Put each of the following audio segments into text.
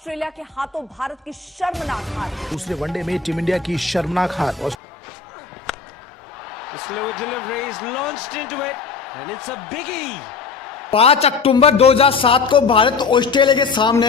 Australia के हाथों भारत की शर्मनाक हार। दूसरे वनडे में टीम इंडिया की शर्मनाक हार। Slow delivery is launched into it and it's a biggie. 5 अक्टूबर 2007 को भारत ऑस्ट्रेलिया के सामने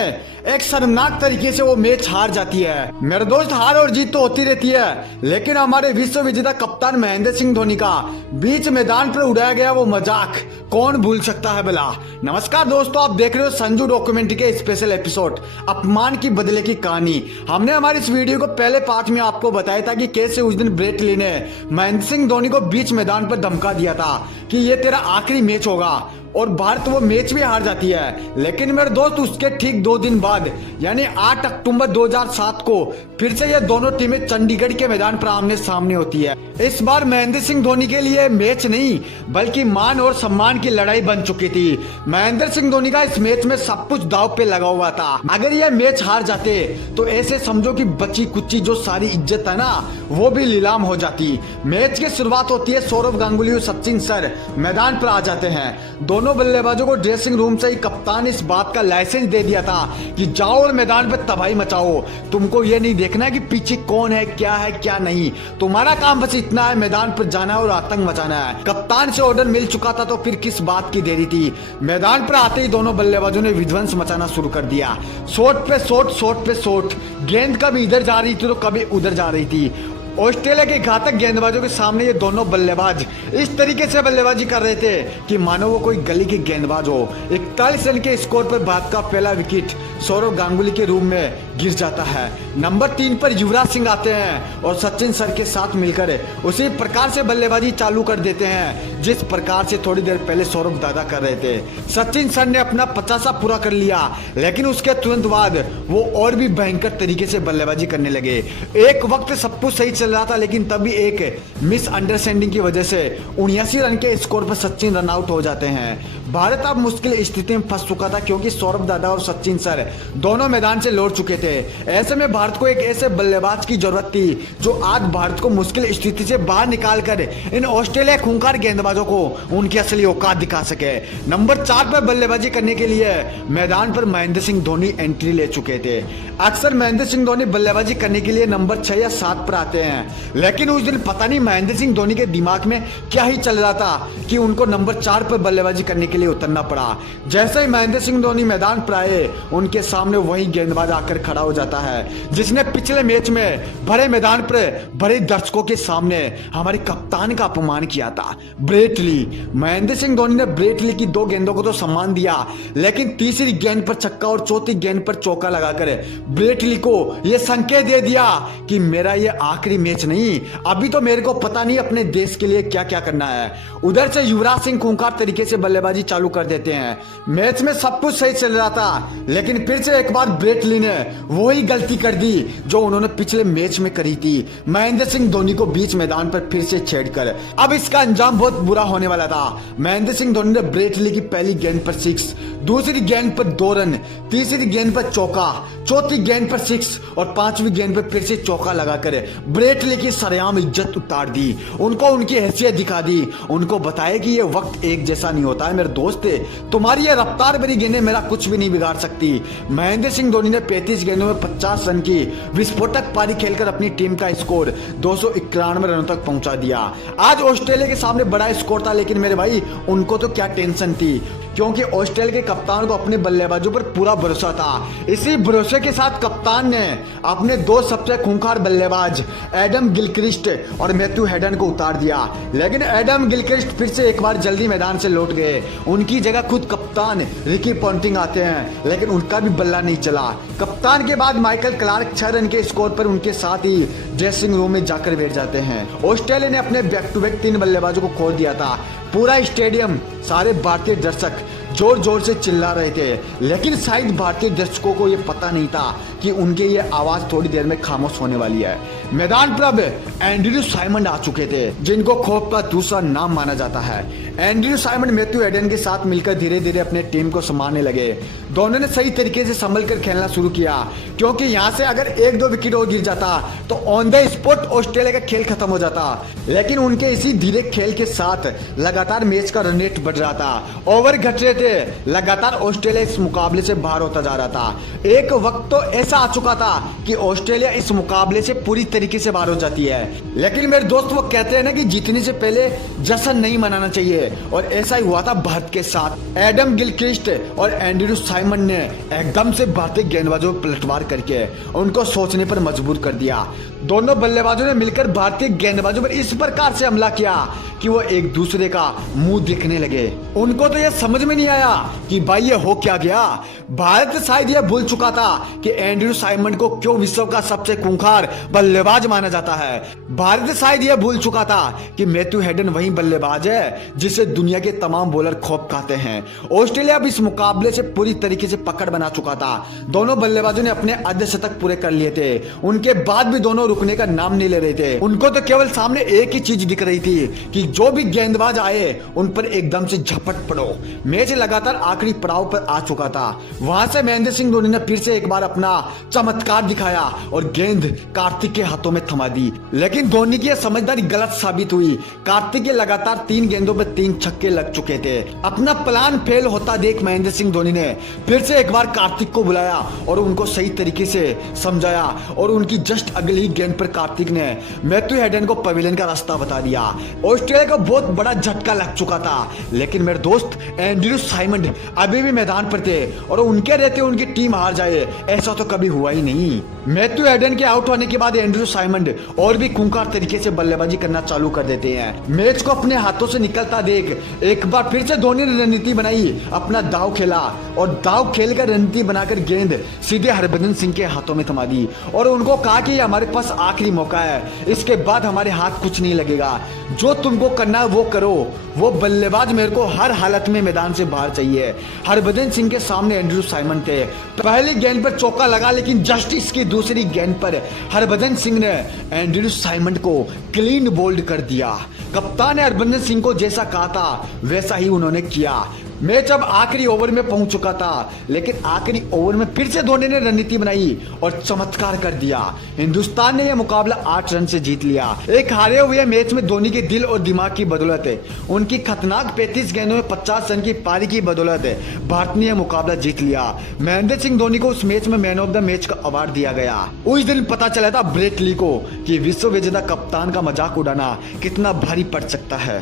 एक शर्मनाक तरीके से वो मैच हार जाती है। मेरे दोस्त, हार और जीत तो होती रहती है, लेकिन हमारे विश्व विजेता कप्तान महेंद्र सिंह धोनी का बीच मैदान पर उड़ाया गया वो मजाक कौन भूल सकता है भला। नमस्कार दोस्तों, आप देख रहे हो संजू डॉक्यूमेंट्री के स्पेशल एपिसोड अपमान की बदले की कहानी। हमने हमारी इस वीडियो को पहले पार्ट में आपको बताया था कि कैसे उस दिन ब्रेट ली ने महेंद्र सिंह धोनी को बीच मैदान पर धमका दिया था कि ये तेरा आखिरी मैच होगा, और भारत वो मैच भी हार जाती है। लेकिन मेरे दोस्त, उसके ठीक 2 दिन बाद यानी 8 अक्टूबर 2007 को फिर से ये दोनों टीमें चंडीगढ़ के मैदान पर आमने सामने होती है। इस बार महेंद्र सिंह धोनी के लिए मैच नहीं बल्कि मान और सम्मान की लड़ाई बन चुकी थी। महेंद्र सिंह धोनी का इस मैच में सब कुछ दांव पे लगा हुआ था। अगर ये मैच हार जाते तो ऐसे समझो कि बची कुची जो सारी इज्जत है ना, वो भी नीलाम हो जाती। मैच की शुरुआत होती है, सौरव गांगुली और सचिन सर मैदान पर आ जाते हैं। दोनों बल्लेबाजों को ड्रेसिंग रूम से ही कप्तान इस बात का लाइसेंस दे दिया था कि जाओ और मैदान पर तबाही मचाओ। तुमको ये नहीं देखना है कि पीछे कौन है क्या नहीं, तुम्हारा काम बस इतना है, मैदान पर जाना है और आतंक मचाना है। कप्तान से ऑर्डर मिल चुका था तो फिर किस बात की देरी थी। मैदान पर आते ही दोनों बल्लेबाजों ने विध्वंस मचाना शुरू कर दिया। शॉट पे शॉट, गेंद कभी इधर जा रही थी तो कभी उधर जा रही थी। ऑस्ट्रेलिया के घातक गेंदबाजों के सामने ये दोनों बल्लेबाज इस तरीके से बल्लेबाजी कर रहे थे कि मानो वो कोई गली के गेंदबाज हो। 41 रन के स्कोर पर भारत का पहला विकेट सौरव गांगुली के रूम में गिर जाता है। नंबर 3 पर युवराज सिंह आते हैं और सचिन सर के साथ मिलकर उसी प्रकार से बल्लेबाजी चालू कर देते हैं जिस प्रकार से थोड़ी देर पहले सौरव दादा कर रहे थे। सचिन सर ने अपना 50 पूरा कर लिया, लेकिन उसके तुरंत बाद वो और भी भयंकर तरीके से बल्लेबाजी करने लगे। एक वक्त सब कुछ सही चल रहा था, लेकिन तभी एक मिसअंडरस्टैंडिंग की वजह से 79 रन के स्कोर पर सचिन रन आउट हो जाते हैं। भारत अब मुश्किल स्थिति में फंस चुका था क्योंकि सौरभ दादा और सचिन सर दोनों मैदान से लौट चुके थे। ऐसे में भारत को एक ऐसे बल्लेबाज की जरूरत थी जो आज भारत को मुश्किल स्थिति से बाहर निकालकर इन ऑस्ट्रेलिया खूंखार गेंदबाजों को उनकी असली औकात दिखा सके। नंबर 4 पर बल्लेबाजी करने के लिए मैदान पर महेंद्र सिंह धोनी एंट्री ले चुके थे। अक्सर महेंद्र सिंह धोनी बल्लेबाजी करने के लिए नंबर 6 या 7 पर आते हैं, लेकिन उस दिन पता नहीं महेंद्र सिंह धोनी के दिमाग में क्या ही चल रहा था कि उनको नंबर 4 पर बल्लेबाजी करने के लिए उतरना पड़ा। जैसे ही महेंद्र सिंह धोनी मैदान पर आए, उनके सामने वही गेंदबाज आकर खड़ा हो जाता है जिसने पिछले मैच में भरे मैदान पर बड़े दर्शकों के सामने हमारे कप्तान का अपमान किया था, ब्रेट ली। महेंद्र सिंह धोनी ने ब्रेट ली की 2 गेंदों को तो सम्मान दिया, लेकिन तीसरी गेंद पर छक्का और चौथी गेंद पर चौका लगाकर ब्रेट ली को यह संकेत दे दिया कि मेरा ये आखिरी मैच नहीं, अभी तो मेरे को पता नहीं अपने देश के लिए क्या क्या करना है। उधर से युवराज सिंह खूंखार तरीके से बल्लेबाजी चालू कर देते हैं। मैच में सब कुछ सही चल रहा था, लेकिन फिर से एक बार ब्रेट ली ने वही गलती कर दी जो उन्होंने पिछले मैच में करी थी, महेंद्र सिंह धोनी को बीच मैदान पर फिर से छेड़कर। अब इसका अंजाम बहुत बुरा होने वाला था। महेंद्र सिंह धोनी ने ब्रेट ली की पहली गेंद पर 6, दूसरी गेंद पर 2 रन, तीसरी गेंद पर चौका, चौथी गेंद पर 6 और 5वीं गेंद पर फिर से चौका लगाकर ब्रेट ली की सरेआम इज्जत उतार दी। उनको उनकी हैसियत दिखा दी, उनको बताया कि ये वक्त एक जैसा नहीं होता है मेरे दोस्त, तुम्हारी ये रफ्तार भरी गेंदें मेरा कुछ भी नहीं बिगाड़ सकती। महेंद्र सिंह धोनी ने 35 गेंदों में 50 रन की विस्फोटक पारी खेलकर अपनी टीम का स्कोर 291 रनों तक पहुंचा दिया। आज ऑस्ट्रेलिया के सामने बड़ा स्कोर था, लेकिन मेरे भाई उनको तो क्या टेंशन थी, क्योंकि ऑस्ट्रेलिया के कप्तान को अपने बल्लेबाजों पर पूरा भरोसा था। इसी भरोसे के साथ कप्तान ने अपने 2 सबसे खूंखार बल्लेबाज एडम गिलक्रिस्ट और मैथ्यू हेडन को उतार दिया, लेकिन एडम गिलक्रिस्ट फिर से एक बार जल्दी मैदान से लौट गए। उनकी जगह खुद कप्तान रिकी पॉन्टिंग आते हैं, लेकिन उनका भी बल्ला नहीं चला। कप्तान के बाद माइकल क्लार्क 6 रन के स्कोर पर उनके साथ ही ड्रेसिंग रूम में जाकर बैठ जाते हैं। ऑस्ट्रेलिया ने अपने बैक टू बैक 3 बल्लेबाजों को खो दिया था। पूरा स्टेडियम, सारे भारतीय दर्शक जोर जोर से चिल्ला रहे थे, लेकिन शायद भारतीय दर्शकों को यह पता नहीं था कि उनके ये आवाज थोड़ी देर में खामोश होने वाली है। मैदान पर अब एंड्रयू साइमंड आ चुके थे, जिनको खौफ का दूसरा नाम माना जाता है। एंड्रयू साइमंड मैथ्यू हेडन के साथ मिलकर धीरे धीरे अपने टीम को संभालने लगे। दोनों ने सही तरीके से संभल कर खेलना शुरू किया, क्योंकि यहाँ से अगर 1-2 विकेट और गिर जाता तो ऑन द स्पॉट ऑस्ट्रेलिया का खेल खत्म हो जाता। लेकिन उनके इसी धीरे खेल के साथ लगातार मैच का रन रेट बढ़ रहा था, ओवर घट रहे थे, लगातार ऑस्ट्रेलिया इस मुकाबले से बाहर होता जा रहा था। एक वक्त तो ऐसा आ चुका था कि ऑस्ट्रेलिया इस मुकाबले से पूरी तरीके से बाहर हो जाती है। लेकिन मेरे दोस्त वो कहते हैं ना कि जीतने से पहले जश्न नहीं मनाना चाहिए, और ऐसा ही हुआ था भारत के साथ। एडम गिलक्रिस्ट और एंड्रयू साइमंड ने एकदम से भारतीय गेंदबाजों पर पलटवार करके उनको सोचने पर मजबूर कर दिया। दोनों बल्लेबाजों ने मिलकर भारतीय गेंदबाजों पर इस प्रकार से हमला किया कि वो एक दूसरे का मुंह देखने लगे। उनको तो यह समझ में नहीं आया कि भाई ये हो क्या गया। भारत शायद यह भूल चुका था कि एंड्रयू साइमंड को क्यों विश्व का सबसे खूंखार बल्लेबाज माना जाता है। भारत शायद यह भूल चुका था कि मैथ्यू हेडन वही बल्लेबाज है जिसे दुनिया के तमाम बॉलर खौफ खाते हैं। ऑस्ट्रेलिया अब इस मुकाबले से पूरी तरीके से पकड़ बना चुका था। दोनों बल्लेबाजों ने अपने अर्धशतक पूरे कर लिए थे, उनके बाद भी दोनों रुकने का नाम नहीं ले रहे थे। उनको तो केवल सामने एक ही चीज दिख रही थी कि जो भी गेंदबाज आए उन पर एकदम से झपट पड़ो। मैच लगातार आखिरी पड़ाव पर आ चुका था। वहां से महेंद्र सिंह धोनी ने फिर से एक बार अपना चमत्कार दिखाया और गेंद कार्तिक के हाथों में थमा दी। लेकिन धोनी की यह समझदारी गलत साबित हुई। कार्तिक के लगातार 3 गेंदों पर 3 छक्के लग चुके थे। अपना प्लान फेल होता देख महेंद्र सिंह धोनी ने फिर से एक बार कार्तिक को बुलाया और उनको सही तरीके से समझाया, और उनकी जस्ट अगली गेंद पर कार्तिक ने मैथ्यू हेडन को पवेलियन का रास्ता बता दिया। ऑस्ट्रेलिया को बहुत बड़ा झटका लग चुका था, लेकिन मेरे दोस्त एंड्रयू साइमंड अभी भी मैदान पर थे, और उनके रहते उनकी टीम हार जाए ऐसा तो कभी हुआ ही नहीं। मैथ्यू हेडन के आउट होने के बाद एंड्रयू साइमंड और भी खूंखार तरीके से बल्लेबाजी करना चालू कर देते हैं। मैच को अपने हाथों से निकलता देख एक बार फिर से धोनी ने रणनीति बनाई, अपना दाव खेला, और दाव खेल कर रणनीति बनाकर गेंद सीधे हरभजन सिंह के हाथों में थमा दी, और उनको कहा कि हमारे पास आखिरी मौका है, इसके बाद हमारे हाथ कुछ नहीं लगेगा, जो तुमको करना है वो करो। वो बल्लेबाज मेरे को हर हालत में मैदान से बाहर चाहिए। हरभजन सिंह के सामने एंड्रयू साइमंड थे। पहली गेंद पर चौका लगा, लेकिन जस्टिस की दूसरी गेंद पर हरभजन सिंह ने एंड्रयू साइमंड को क्लीन बोल्ड कर दिया। कप्तान ने हरभजन सिंह को जैसा कहा था वैसा ही उन्होंने किया। मैच अब आखिरी ओवर में पहुंच चुका था, लेकिन आखिरी ओवर में फिर से धोनी ने रणनीति बनाई और चमत्कार कर दिया। हिंदुस्तान ने यह मुकाबला 8 रन से जीत लिया। एक हारे हुए मैच में धोनी के दिल और दिमाग की बदौलत है, उनकी खतरनाक 35 गेंदों में 50 रन की पारी की बदौलत है, भारत ने यह मुकाबला जीत लिया। महेंद्र सिंह धोनी को उस मैच में मैन ऑफ द मैच का अवार्ड दिया गया। उस दिन पता चला था ब्रेट ली को कि विश्व विजेता कप्तान का मजाक उड़ाना कितना भारी पड़ सकता है।